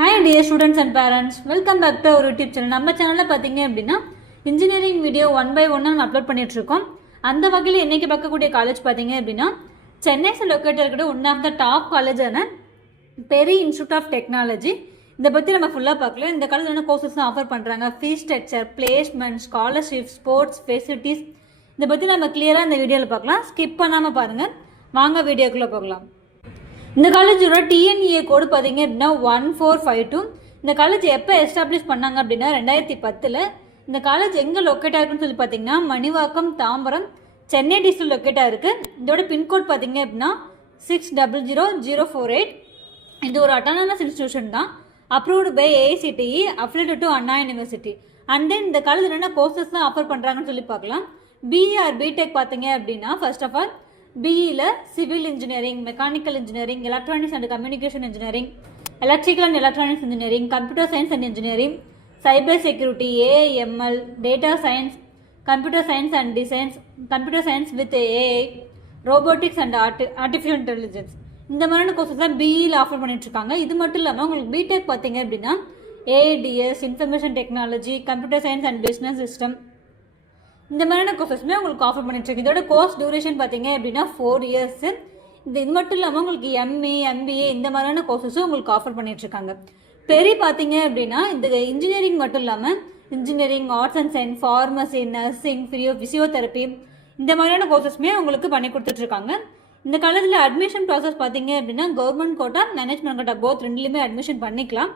Hi dear students and parents, welcome back to our YouTube channel. நம்ம சேனல்ல பாத்தீங்க அப்படினா இன்ஜினியரிங் வீடியோ 1 by 1 நம்ம அப்லோட் பண்ணிட்டு இருக்கோம். அந்த வகையில இன்னைக்கு பார்க்கக்கூடிய காலேஜ் பாத்தீங்க அப்படினா சென்னைல லொகேட் இருக்கிற ஒன் ஆஃப் த டாப் காலேஜான பெரி இன்ஸ்டிடியூட் ஆஃப் டெக்னாலஜி. இத பத்தி நம்ம ஃபுல்லா பார்க்கலாம். இந்த காலேஜ்ல என்ன கோர்சஸ் ஆஃபர் பண்றாங்க, fees structure, placement, scholarship, sports facilities இத பத்தி நம்ம கிளியரா இந்த வீடியோல பார்க்கலாம். ஸ்கிப் பண்ணாம பாருங்க. வாங்க வீடியோக்குள்ள போகலாம். இந்த காலேஜோட டிஎன்இஏ கோடு பார்த்தீங்க அப்படின்னா 1452. இந்த காலேஜ் எப்போ எஸ்டாப்ளிஷ் பண்ணாங்க அப்படின்னா 2010. இந்த காலேஜ் எங்கே லொக்கேட் ஆயிருக்குன்னு சொல்லி பார்த்தீங்கன்னா மணிவாக்கம், தாம்பரம், சென்னை டிஸ்ட்ரிக்ட் லொக்கேட் ஆயிருக்கு. இதோட பின்கோட் பார்த்தீங்க அப்படின்னா 600048. இது ஒரு அட்டானமஸ் இன்ஸ்டிடியூஷன் தான், approved by AICTE, affiliated to Anna university. And then இந்த காலேஜ் என்ன கோர்சஸ் தான் ஆஃபர் பண்ணுறாங்கன்னு சொல்லி பார்க்கலாம். பிஇ ஆர் பிடெக் பார்த்தீங்க அப்படின்னா ஃபர்ஸ்ட் ஆஃப் ஆல் பிஇல civil engineering, mechanical engineering, electronics and communication engineering, electrical and electronics engineering, computer science and engineering, cyber security, AIML, data science, computer science and designs, computer science with AI, robotics and artificial intelligence, இந்த மாதிரியான courses தான் பிஇல offer பண்ணிட்டு இருக்காங்க. இது மட்டும் இல்லாமல் உங்களுக்கு BTech பார்த்தீங்க அப்படின்னா AIDS, information technology, computer science and business system, இந்த மாதிரியான கோர்சஸ்மே உங்களுக்கு ஆஃபர் பண்ணிட்டு இருக்கு. இதோட கோர்ஸ் டியூரேஷன் பார்த்தீங்க அப்படின்னா 4 years. இது மட்டும் இல்லாமல் உங்களுக்கு எம்ஏ, எம்பிஏ இந்த மாதிரியான கோர்சஸும் உங்களுக்கு ஆஃபர் பண்ணிட்டு இருக்காங்க. பெரி பார்த்தீங்க அப்படின்னா இந்த இன்ஜினியரிங் மட்டும் இல்லாமல் engineering, arts and science, pharmacy, nursing, physiotherapy இந்த மாதிரியான கோர்சஸ்மே உங்களுக்கு பண்ணி கொடுத்துட்டு இருக்காங்க. இந்த காலேஜில் அட்மிஷன் ப்ராசஸ் பார்த்தீங்க அப்படின்னா government quota, management quota both ரெண்டுலையுமே அட்மிஷன் பண்ணிக்கலாம்.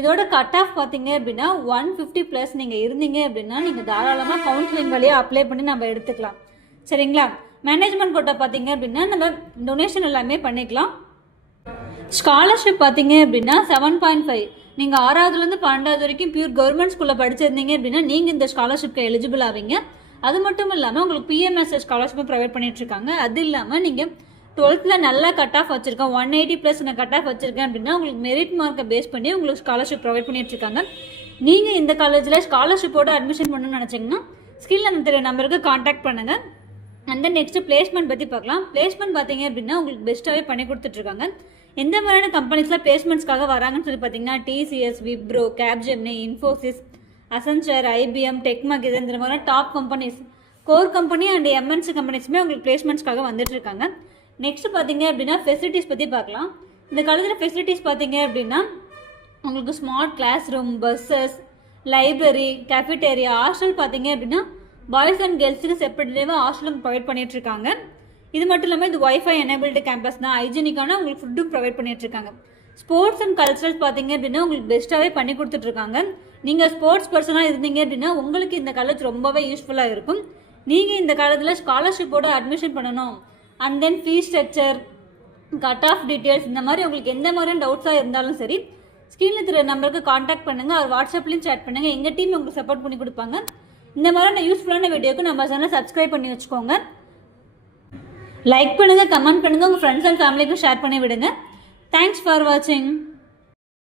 இதோட கட் ஆஃப் பார்த்தீங்க அப்படின்னா 150+ நீங்கள் இருந்தீங்க அப்படின்னா நீங்கள் தாராளமாக கவுன்சிலிங் வழியாக அப்ளை பண்ணி நம்ம எடுத்துக்கலாம். சரிங்களா? மேனேஜ்மெண்ட் கோட்டா பார்த்தீங்க அப்படின்னா நம்ம டொனேஷன் எல்லாமே பண்ணிக்கலாம். ஸ்காலர்ஷிப் பார்த்தீங்க அப்படின்னா 7.5. நீங்கள் 6வதுலேருந்து 12வது வரைக்கும் பியூர் கவர்மெண்ட் ஸ்கூலில் படிச்சிருந்தீங்க அப்படின்னா நீங்கள் இந்த ஸ்காலர்ஷிப்க்கு எலிஜிபிள் ஆவீங்க. அது மட்டும் இல்லாமல் உங்களுக்கு பிஎம்எஸ்எஸ் ஸ்காலர்ஷிப் ப்ரொவைட் பண்ணிட்டு இருக்காங்க. அது இல்லாமல் நீங்கள் 12th நல்லா கட் ஆஃப் வச்சிருக்கேன், 180+ நான் கட் ஆஃப் வச்சிருக்கேன் அப்படின்னா உங்களுக்கு மெரிட் மார்க்கை பேஸ் பண்ணி உங்களுக்கு ஸ்காலர்ஷிப் ப்ரொவைட் பண்ணிட்டு இருக்காங்க. நீங்கள் இந்த காலேஜில் ஸ்காலர்ஷிப்போட அட்மிஷன் பண்ணணும்னு நினச்சிங்கன்னா ஸ்கில் நம்ம தெரிய நம்பருக்கு காண்டாக்ட் பண்ணுங்கள். அண்ட் தென் நெக்ஸ்ட் பிளேஸ்மெண்ட் பற்றி பார்க்கலாம். பிளேஸ்மெண்ட் பார்த்தீங்க அப்படின்னா உங்களுக்கு பெஸ்ட்டாகவே பண்ணி கொடுத்துட்ருக்காங்க. எந்த மாதிரியான கம்பெனிஸில் பிளேஸ்மெண்ட்ஸ்க்காக வராங்கன்னு சொல்லி பார்த்தீங்கன்னா TCS, Wipro, Capgemini, Infosys, Accenture, IBM, டெக்மக் இந்த மாதிரி top companies, core company and MNC கம்பெனிஸுமே உங்களுக்கு பிளேஸ்மெண்ட்ஸ்க்காக வந்துட்டு இருக்காங்க. நெக்ஸ்ட் பார்த்தீங்க அப்படின்னா ஃபெசிலிட்டிஸ் பற்றி பார்க்கலாம். இந்த காலேஜில் ஃபெசிலிட்டிஸ் பார்த்தீங்க அப்படின்னா உங்களுக்கு smart class room, buses, library, cafeteria, hostel பார்த்தீங்க அப்படின்னா பாய்ஸ் அண்ட் கேர்ள்ஸுக்கு செப்பரேட்டாக ஹாஸ்டலும் ப்ரொவைட் பண்ணிட்டு இருக்காங்க. இது மட்டும் இல்லாமல் இது வைஃபை எனேபிள்டு கேம்பஸ் தான், ஹைஜீனிக்கான உங்களுக்கு ஃபுட்டும் ப்ரொவைட் பண்ணிட்டு இருக்காங்க. ஸ்போர்ட்ஸ் அண்ட் கல்ச்சரல்ஸ் பார்த்தீங்க அப்படின்னா உங்களுக்கு பெஸ்ட்டாகவே பண்ணி கொடுத்துட்ருக்காங்க. நீங்கள் ஸ்போர்ட்ஸ் பர்சனாக இருந்தீங்க அப்படின்னா உங்களுக்கு இந்த காலேஜ் ரொம்பவே யூஸ்ஃபுல்லாக இருக்கும். நீங்கள் இந்த காலேஜில் ஸ்காலர்ஷிப்போட அட்மிஷன் பண்ணணும் and then fees structure, cut off details இந்த மாதிரி உங்களுக்கு எந்த மாதிரியான டவுட்ஸாக இருந்தாலும் சரி ஸ்க்ரீனில் தெரிய நம்பருக்கு காண்டாக்ட் பண்ணுங்கள், அவர் வாட்ஸ்அப்லேயும் சேட் பண்ணுங்கள். எங்கள் டீம் உங்களுக்கு சப்போர்ட் பண்ணி கொடுப்பாங்க. இந்த மாதிரியான யூஸ்ஃபுல்லான வீடியோக்கு நம்ம சேனலை சப்ஸ்கிரைப் பண்ணி வச்சுக்கோங்க. லைக் பண்ணுங்கள், கமெண்ட் பண்ணுங்கள், உங்கள் ஃப்ரெண்ட்ஸ் அண்ட் ஃபேமிலிக்கும் ஷேர் பண்ணி விடுங்க. தேங்க்ஸ் ஃபார் வாட்சிங்.